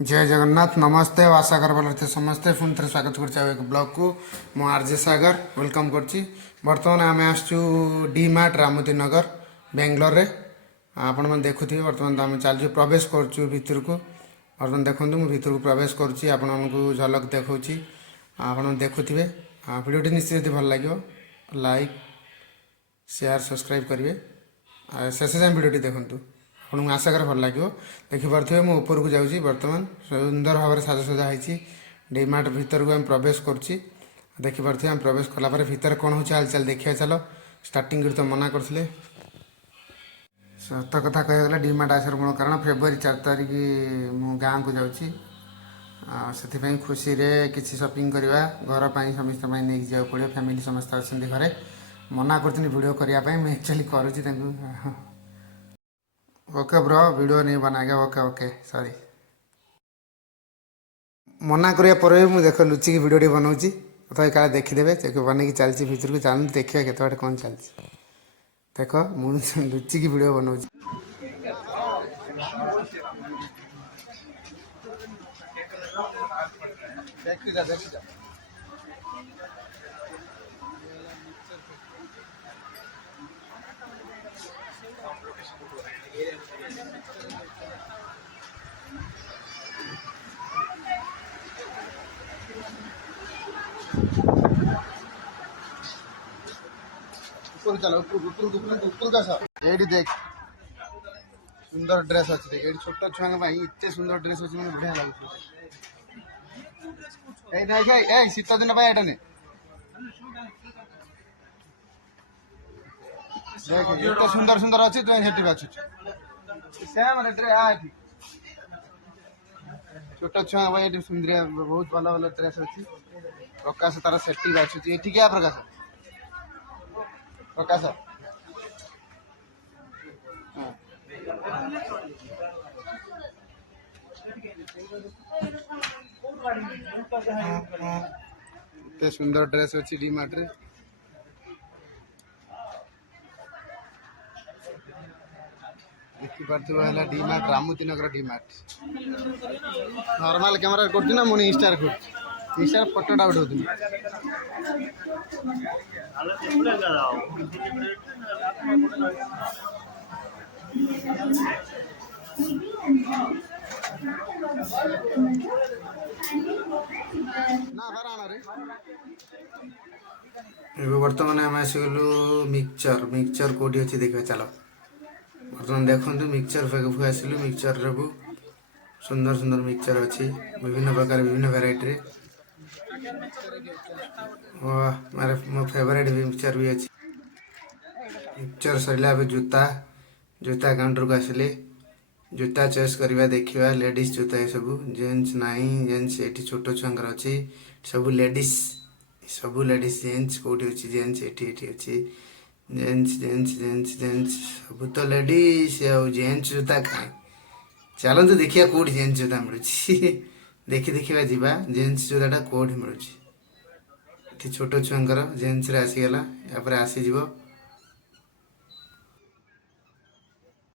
जय जगन्नाथ नमस्ते आशा कर भल थे समस्ते पुणी थे स्वागत कर ब्लॉग को मु आरजे सागर वेलकम करछि। बर्तमान आम आसचु डी मार्ट रामोती नगर बेंगलोर रे आपण मैंने देखुथिबे। बर्तमान तो आम चलु प्रवेश करछु भितर को। बर्तमान देखु मु भितर को प्रवेश करुच्ची आपण झलक देखौछि आपण देखुथिबे। वीडियो निश्चित भल लगे लाइक शेयर सब्सक्राइब करेंगे शेष जाए वीडियो देखूँ आपको आशा कर भल लगे देखिपे। मुझे ऊपर को जाऊँगी बर्तमान सुंदर भाव में साजसजा होती डीमार्ट भीतर को आम प्रवेश करुच्ची देखिपे। आम प्रवेश कलापर भीतर कौन हो हालचाल देखिए चलो स्टार्टिंग तो मना करते सत कथा कह डीमार्ट आसार मूल कारण फेब्रुआरी 4 तारिख मु गाँव को जाऊँगी से खुशी किसी शॉपिंग करवा घर पर समस्त नहीं जाओ पड़ो फैमिली समस्त अच्छे घरे मना करती वीडियो करने मुझे एक्चुअली करुच्ची ओके ब्रो वीडियो नहीं बनाएगा ओके ओके सॉरी मना करने पर भी मुझे देख लुचिकी वीडियो बनाऊँगी तथा काले देखीदे बनई चलती भर को चलते देखिए केत बाटे कौन चलती देख मुझे लुचिकी वीडियो बनाऊँगी। ऊपर का ये देख सुंदर ड्रेस अच्छे देख ये छोट छुआ इतने सुंदर ड्रेस अच्छे मुझे बढ़िया लगे शीत दिन यहाँ नहीं देख इतने सुंदर सुंदर अच्छे तुम बाछुच सेम रेट छोट छुआ ये सुंदर बहुत भल भल ड्रेस अच्छी प्रकाश तार सेठी बाछुच ये क्या प्रकाश प्रकाश इतने सुंदर ड्रेस अच्छी डीमार्ट रे देखिए डीमार्ट रामोती नगर डीमार्ट नॉर्मल कैमरा करती मुझे इंस्टार कर इंस्टार फोटोटा उठाऊँ बर्तमान आम आसगलु मिक्सचर मिक्सचर कौटी अच्छी देखा चलो बर्तमान देखु मिक्सचर फेक आसलु मिक्सचर को सुंदर सुंदर मिक्सचर अच्छी विभिन्न प्रकार विभिन्न वेराइटी मारे मो फेवरेट मिक्सचर भी अच्छी मिक्सचर सरला जूता जूता काउंटर को आसिले जूता चॉइस करवा देखा लेडीज जूता ये सब जेन्स नहीं जेन्स ये छोट छुआर अच्छी सब लेडीज जेन्स कौटी अच्छी जेन्स ये अच्छी जेन्स जेन्स जेन्स जेन्स सब तो लेडीज जेन्स जूता कहीं चलते देखिए कौटी जेन्स जूता मिलूँ देखी देखा जा जेन्स जूताटा कौटी मिलूँ छोट छुआर जेन्स आसीगला या आसीज